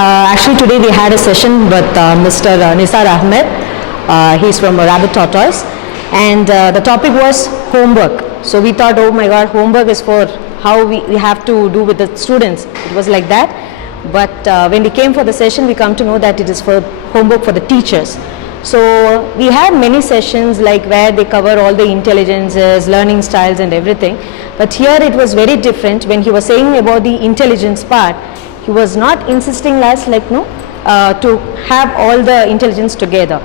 Actually, today we had a session with Mr. Nisar Ahmed. He's from Rabbit Tortoise, and the topic was homework. So we thought, oh my God, homework is for how we have to do with the students. It was like that. But when we came for the session, we come to know that it is for homework for the teachers. So we had many sessions like where they cover all the intelligences, learning styles and everything. But here it was very different. When he was saying about the intelligence part, he was not insisting us to have all the intelligence together.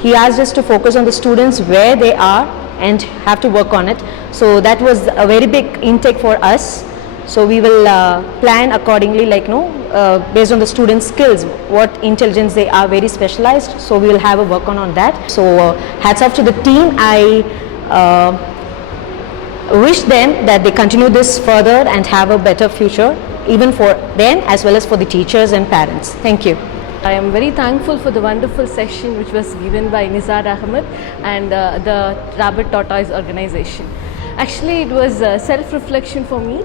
He asked us to focus on the students where they are and have to work on it. So that was a very big intake for us. So we will plan accordingly, based on the students' skills, what intelligence they are very specialized. So we will have a work on that. So hats off to the team. I wish them that they continue this further and have a better future, even for them as well as for the teachers and parents. Thank you. I am very thankful for the wonderful session which was given by Nisar Ahmed and the Rabbit Tortoise organization. Actually, it was self-reflection for me,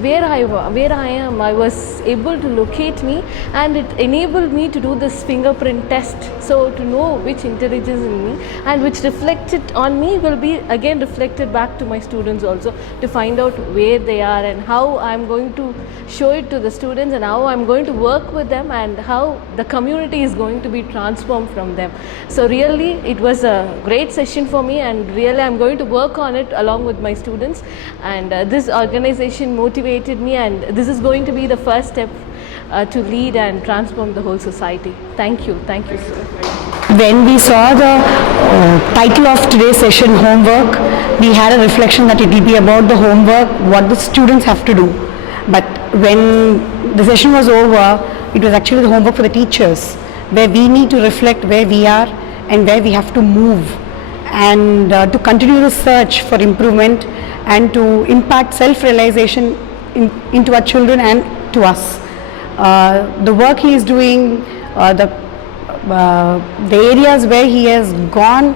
where I am. I was able to locate me, and it enabled me to do this fingerprint test. So to know which intelligence in me and which reflected on me will be again reflected back to my students also, to find out where they are and how I'm going to show it to the students and how I'm going to work with them and how the community is going to be transformed from them. So really it was a great session for me, and really I'm going to work on it along with my students, and this organization motivated me, and this is going to be the first step to lead and transform the whole society. Thank you sir. When we saw the title of today's session, homework, we had a reflection that it will be about the homework, what the students have to do. But when the session was over, it was actually the homework for the teachers, where we need to reflect where we are and where we have to move, and to continue the search for improvement and to impact self-realization into our children and to us. The work he is doing, the areas where he has gone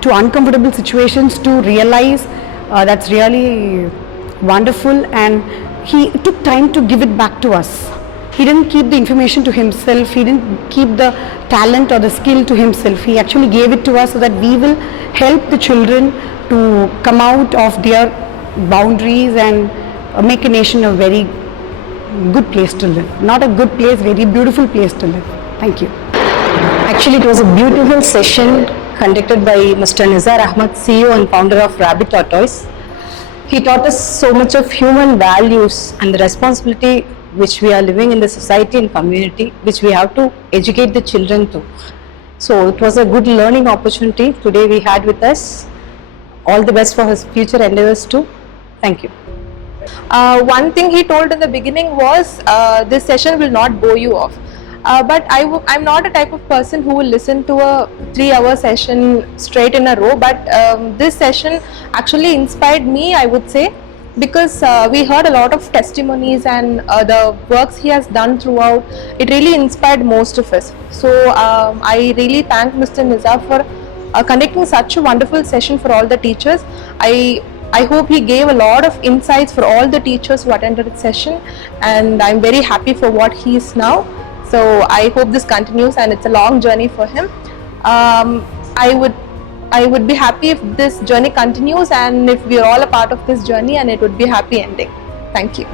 to uncomfortable situations to realize, that's really wonderful, and he took time to give it back to us. He didn't keep the information to himself, he didn't keep the talent or the skill to himself. He actually gave it to us so that we will help the children to come out of their boundaries and make a nation a very good place to live. Not a good place, very beautiful place to live. Thank you. Actually, it was a beautiful session conducted by Mr. Nisar Ahmed, CEO and founder of Rabbit Tortoise. He taught us so much of human values and the responsibility which we are living in the society and community, which we have to educate the children to. So it was a good learning opportunity today we had with us. All the best for his future endeavors too. Thank you. One thing he told in the beginning was this session will not bore you off. But I'm not a type of person who will listen to a 3-hour session straight in a row, but this session actually inspired me, I would say, because we heard a lot of testimonies and the works he has done throughout. It really inspired most of us. So I really thank Mr. Nisar for conducting such a wonderful session for all the teachers. I hope he gave a lot of insights for all the teachers who attended the session, and I'm very happy for what he is now. So I hope this continues, and it's a long journey for him. I would be happy if this journey continues, and if we are all a part of this journey, and it would be a happy ending. Thank you.